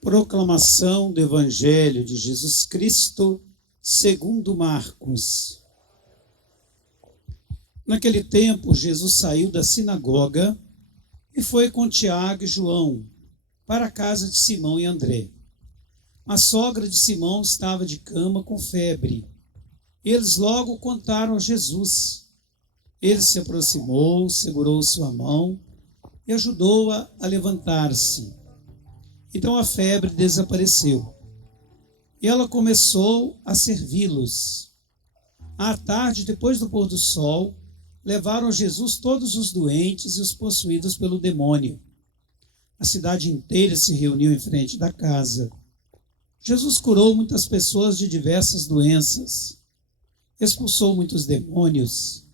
Proclamação do Evangelho de Jesus Cristo, segundo Marcos. Naquele tempo, Jesus saiu da sinagoga e foi com Tiago e João para a casa de Simão e André. A sogra de Simão estava de cama com febre. Eles logo contaram a Jesus. Ele se aproximou, segurou sua mão e ajudou-a a levantar-se. Então a febre desapareceu e ela começou a servi-los. À tarde, depois do pôr do sol, levaram a Jesus todos os doentes e os possuídos pelo demônio. A cidade inteira se reuniu em frente da casa. Jesus curou muitas pessoas de diversas doenças, expulsou muitos demônios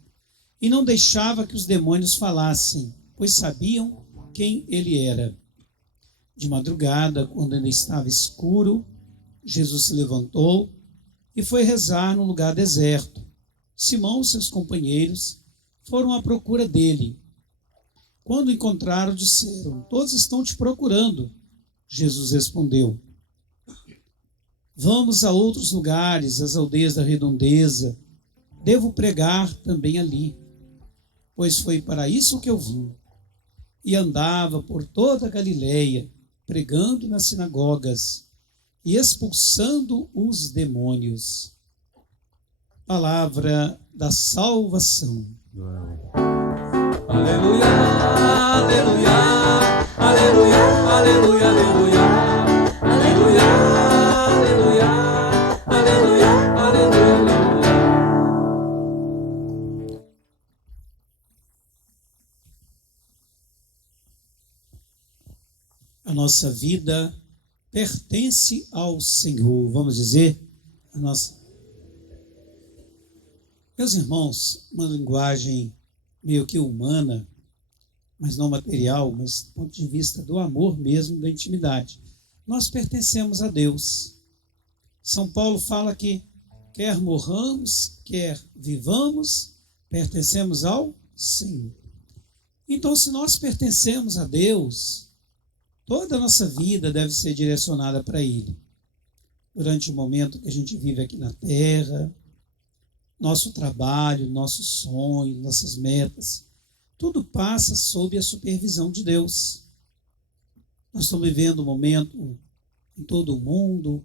e não deixava que os demônios falassem, pois sabiam quem ele era. De madrugada, quando ainda estava escuro, Jesus se levantou e foi rezar num lugar deserto. Simão e seus companheiros foram à procura dele. Quando o encontraram, disseram: "Todos estão te procurando." Jesus respondeu: "Vamos a outros lugares, às aldeias da redondeza. Devo pregar também ali, pois foi para isso que eu vim." E andava por toda a Galileia, pregando nas sinagogas e expulsando os demônios. Palavra da salvação. Aleluia, aleluia, aleluia, aleluia, aleluia, aleluia, aleluia, aleluia, aleluia. A nossa vida pertence ao Senhor. Vamos dizer, a nossa... Meus irmãos, uma linguagem meio que humana, mas não material, mas do ponto de vista do amor mesmo, da intimidade. Nós pertencemos a Deus. São Paulo fala que quer morramos, quer vivamos, pertencemos ao Senhor. Então, se nós pertencemos a Deus, toda a nossa vida deve ser direcionada para Ele. Durante o momento que a gente vive aqui na Terra, nosso trabalho, nossos sonhos, nossas metas, tudo passa sob a supervisão de Deus. Nós estamos vivendo um momento em todo o mundo,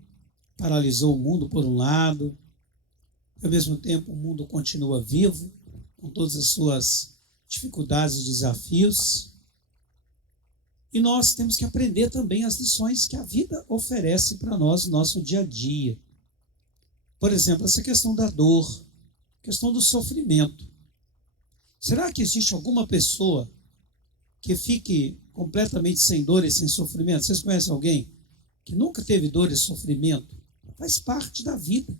paralisou o mundo por um lado, ao mesmo tempo o mundo continua vivo, com todas as suas dificuldades e desafios. E nós temos que aprender também as lições que a vida oferece para nós no nosso dia a dia. Por exemplo, essa questão da dor, questão do sofrimento. Será que existe alguma pessoa que fique completamente sem dor e sem sofrimento? Vocês conhecem alguém que nunca teve dor e sofrimento? Faz parte da vida.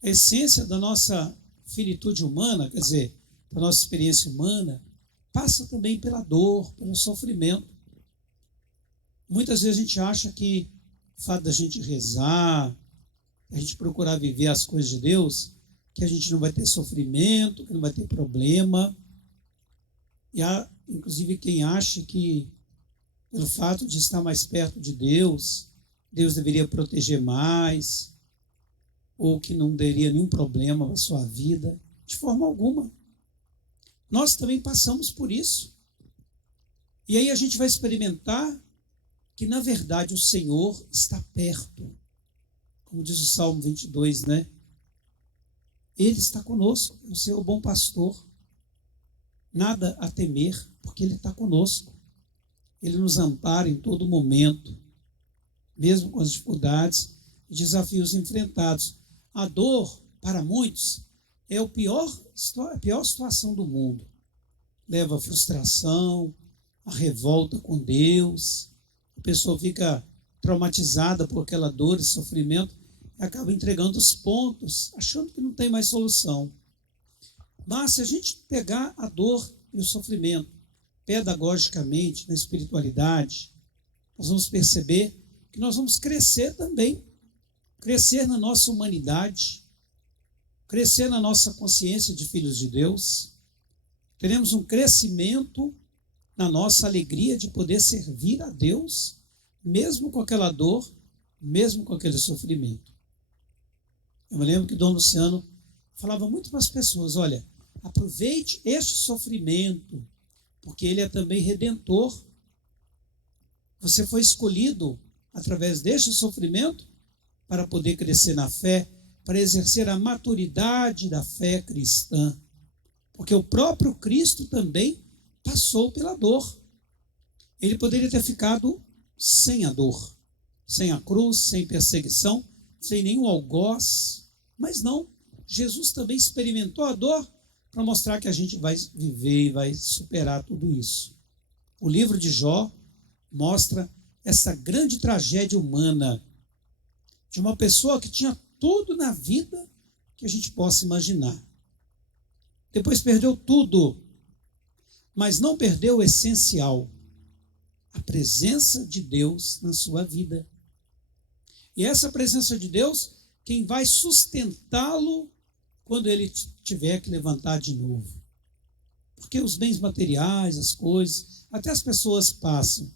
A essência da nossa finitude humana, quer dizer, da nossa experiência humana, passa também pela dor, pelo sofrimento. Muitas vezes a gente acha que o fato da gente rezar, a gente procurar viver as coisas de Deus, que a gente não vai ter sofrimento, que não vai ter problema. E há, inclusive, quem acha que, pelo fato de estar mais perto de Deus, Deus deveria proteger mais, ou que não teria nenhum problema na sua vida, de forma alguma. Nós também passamos por isso. E aí a gente vai experimentar que, na verdade, o Senhor está perto. Como diz o Salmo 22, né? Ele está conosco, o Senhor bom pastor. Nada a temer, porque Ele está conosco. Ele nos ampara em todo momento, mesmo com as dificuldades e desafios enfrentados. A dor, para muitos, é a pior situação do mundo. Leva à frustração, à revolta com Deus. A pessoa fica traumatizada por aquela dor e sofrimento e acaba entregando os pontos, achando que não tem mais solução. Mas se a gente pegar a dor e o sofrimento pedagogicamente, na espiritualidade, nós vamos perceber que nós vamos crescer também. Crescer na nossa humanidade, crescer na nossa consciência de filhos de Deus. Teremos um crescimento na nossa alegria de poder servir a Deus mesmo com aquela dor, mesmo com aquele sofrimento. Eu me lembro que Dom Luciano falava muito para as pessoas, olha, aproveite este sofrimento, porque ele é também redentor. Você foi escolhido através deste sofrimento para poder crescer na fé, para exercer a maturidade da fé cristã. Porque o próprio Cristo também passou pela dor. Ele poderia ter ficado sem a dor, sem a cruz, sem perseguição, sem nenhum algoz, mas não. Jesus também experimentou a dor para mostrar que a gente vai viver e vai superar tudo isso. O livro de Jó mostra essa grande tragédia humana de uma pessoa que tinha tudo na vida que a gente possa imaginar. Depois perdeu tudo, mas não perdeu o essencial, a presença de Deus na sua vida. E essa presença de Deus, quem vai sustentá-lo quando ele tiver que levantar de novo. Porque os bens materiais, as coisas, até as pessoas passam,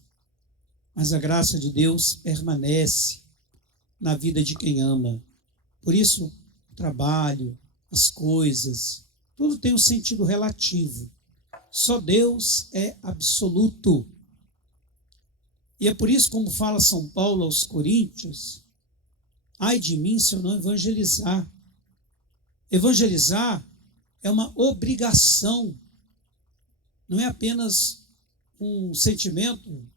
mas a graça de Deus permanece na vida de quem ama. Por isso, o trabalho, as coisas, tudo tem um sentido relativo. Só Deus é absoluto. E é por isso, como fala São Paulo aos Coríntios, ai de mim se eu não evangelizar. Evangelizar é uma obrigação, não é apenas um sentimento.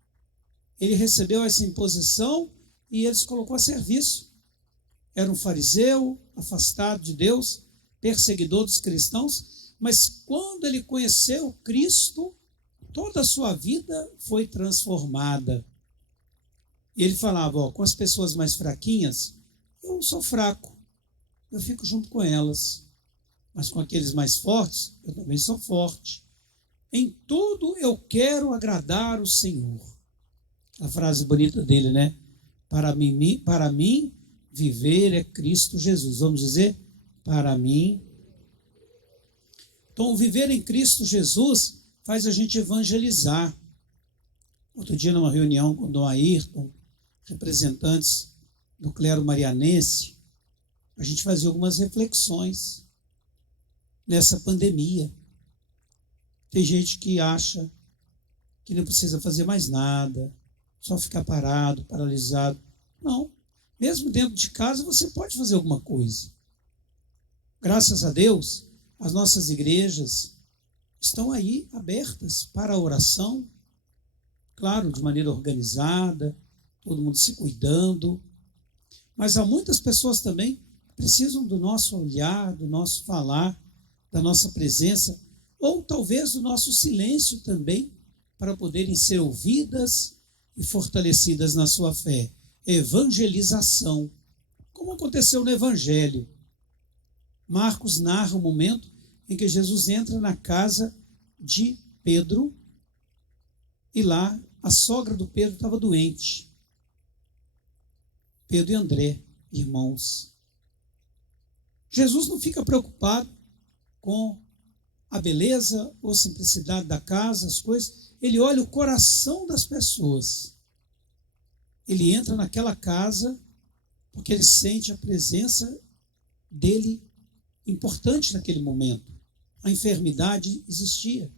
Ele recebeu essa imposição e ele se colocou a serviço. Era um fariseu, afastado de Deus, perseguidor dos cristãos, mas quando ele conheceu Cristo, toda a sua vida foi transformada. E ele falava, com as pessoas mais fraquinhas, eu sou fraco, eu fico junto com elas, mas com aqueles mais fortes, eu também sou forte. Em tudo eu quero agradar o Senhor. A frase bonita dele, né? Para mim, viver é Cristo Jesus. Vamos dizer, para mim. Então, o viver em Cristo Jesus faz a gente evangelizar. Outro dia, numa reunião com Dom Ayrton, representantes do clero marianense, a gente fazia algumas reflexões nessa pandemia. Tem gente que acha que não precisa fazer mais nada, só ficar parado, paralisado. Não. Mesmo dentro de casa, você pode fazer alguma coisa. Graças a Deus, as nossas igrejas estão aí abertas para a oração, claro, de maneira organizada, todo mundo se cuidando, mas há muitas pessoas também que precisam do nosso olhar, do nosso falar, da nossa presença, ou talvez do nosso silêncio também, para poderem ser ouvidas e fortalecidas na sua fé. Evangelização, como aconteceu no Evangelho. Marcos narra o momento em que Jesus entra na casa de Pedro e lá a sogra do Pedro estava doente. Pedro e André, irmãos. Jesus não fica preocupado com a beleza ou simplicidade da casa, as coisas. Ele olha o coração das pessoas. Ele entra naquela casa porque ele sente a presença dele importante naquele momento. A enfermidade existia,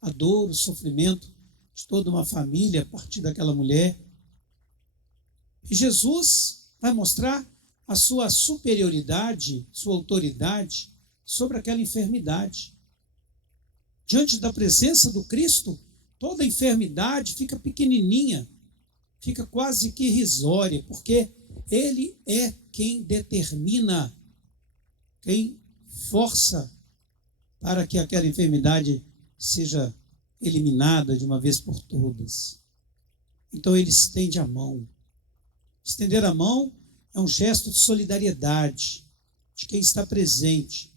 a dor, o sofrimento de toda uma família a partir daquela mulher. E Jesus vai mostrar a sua superioridade, sua autoridade sobre aquela enfermidade. Diante da presença do Cristo, toda enfermidade fica pequenininha, fica quase que irrisória, porque Ele é quem determina, quem força para que aquela enfermidade seja eliminada de uma vez por todas. Então Ele estende a mão. Estender a mão é um gesto de solidariedade, de quem está presente,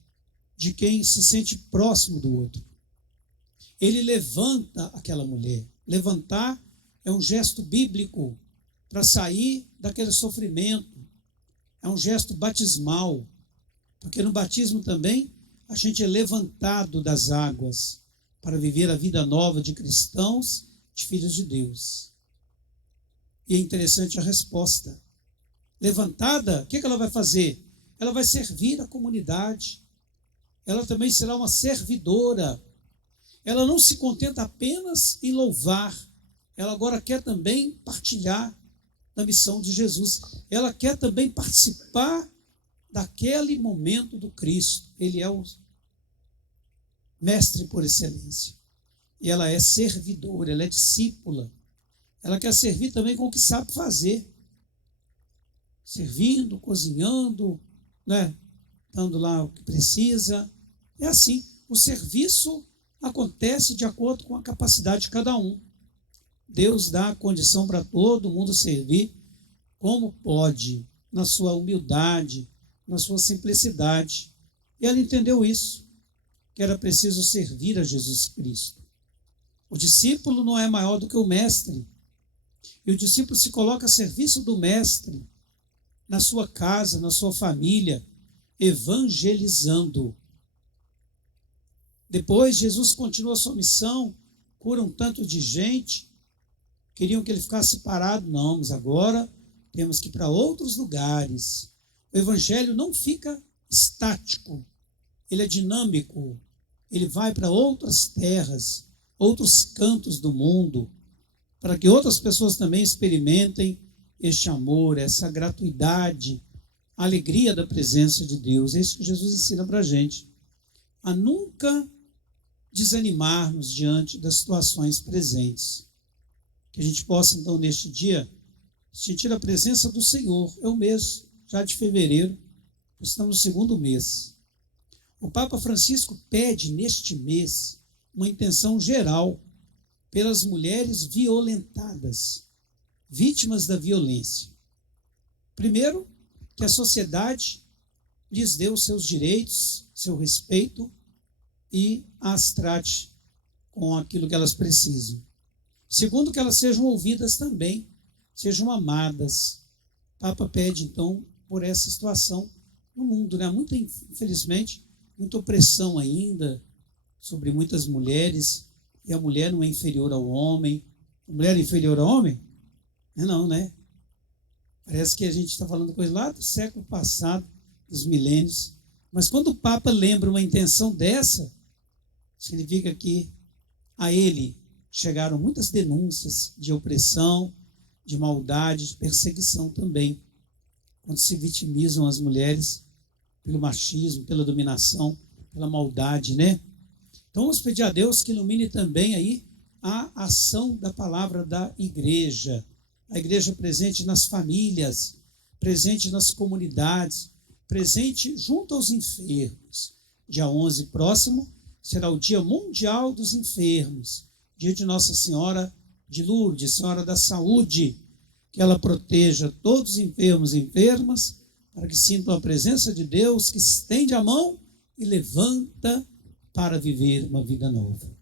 de quem se sente próximo do outro. Ele levanta aquela mulher. Levantar é um gesto bíblico para sair daquele sofrimento. É um gesto batismal, porque no batismo também a gente é levantado das águas para viver a vida nova de cristãos, de filhos de Deus. E é interessante a resposta. Levantada, o que ela vai fazer? Ela vai servir a comunidade. Ela também será uma servidora. Ela não se contenta apenas em louvar. Ela agora quer também partilhar da missão de Jesus. Ela quer também participar daquele momento do Cristo. Ele é o mestre por excelência. E ela é servidora, ela é discípula. Ela quer servir também com o que sabe fazer. Servindo, cozinhando, né? Dando lá o que precisa. É assim, o serviço acontece de acordo com a capacidade de cada um. Deus dá a condição para todo mundo servir como pode, na sua humildade, na sua simplicidade. E ela entendeu isso, que era preciso servir a Jesus Cristo. O discípulo não é maior do que o mestre. E o discípulo se coloca a serviço do mestre, na sua casa, na sua família, evangelizando. Depois, Jesus continua a sua missão, cura um tanto de gente. Queriam que ele ficasse parado. Não, mas agora temos que ir para outros lugares. O evangelho não fica estático, ele é dinâmico. Ele vai para outras terras, outros cantos do mundo, para que outras pessoas também experimentem este amor, essa gratuidade, a alegria da presença de Deus. É isso que Jesus ensina para a gente. A nunca desanimarmos diante das situações presentes. Que a gente possa, então, neste dia, sentir a presença do Senhor. É o mês já de fevereiro, estamos no segundo mês. O Papa Francisco pede neste mês uma intenção geral pelas mulheres violentadas, vítimas da violência. Primeiro, que a sociedade lhes dê os seus direitos, seu respeito e as trate com aquilo que elas precisam. Segundo, que elas sejam ouvidas também, sejam amadas. O Papa pede, então, por essa situação no mundo, né? Muita, infelizmente, muita opressão ainda sobre muitas mulheres, e a mulher não é inferior ao homem. A mulher é inferior ao homem? Não, né? Parece que a gente está falando coisa lá do século passado, dos milênios. Mas quando o Papa lembra uma intenção dessa, significa que a ele chegaram muitas denúncias de opressão, de maldade, de perseguição também, quando se vitimizam as mulheres pelo machismo, pela dominação, pela maldade, né? Então vamos pedir a Deus que ilumine também aí a ação da palavra da igreja, a igreja presente nas famílias, presente nas comunidades, presente junto aos enfermos. Dia 11 próximo será o Dia Mundial dos Enfermos, dia de Nossa Senhora de Lourdes, Senhora da Saúde, que ela proteja todos os enfermos e enfermas, para que sintam a presença de Deus, que estende a mão e levanta para viver uma vida nova.